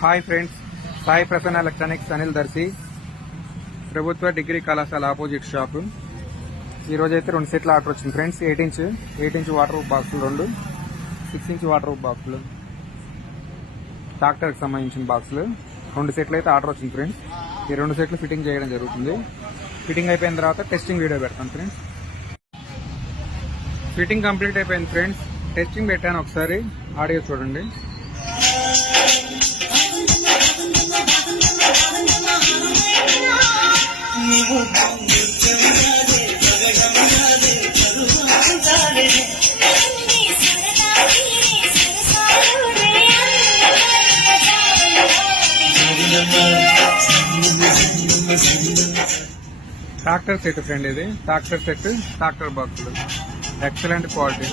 Hi friends, Sai Prasanna electronics Anil Darshi, ప్రభుత్వ degree కళాశాల opposite shop. ఈ రోజైతే 2 సెట్ల ఆర్డర్ వచ్చింది ఫ్రెండ్స్. 8 ఇంచ్ వాటర్ ప్రూఫ్ బాక్సులు 2, 6 ఇంచ్ వాటర్ ప్రూఫ్ బాక్సులు, ట్రాక్టర్కి సంబంధించిన బాక్సులు 2 సెట్లు అయితే ఆర్డర్ వచ్చింది ఫ్రెండ్స్. ఈ 2 సెట్లు ఫిట్టింగ్ చేయడం జరుగుతుంది. ఫిట్టింగ్ అయిపోయిన తర్వాత టెస్టింగ్ వీడియో పెడతాను ఫ్రెండ్స్. ఫిట్టింగ్ కంప్లీట్ అయిపోయింది ఫ్రెండ్స్. టెస్టింగ్ పెట్టాను, ఒకసారి ఆడియో చూడండి. ట్రాక్టర్ సెట్ ఫ్రెండ్, ఇది ట్రాక్టర్ సెట్, ట్రాక్టర్ బాక్సులు, ఎక్సలెంట్ క్వాలిటీ.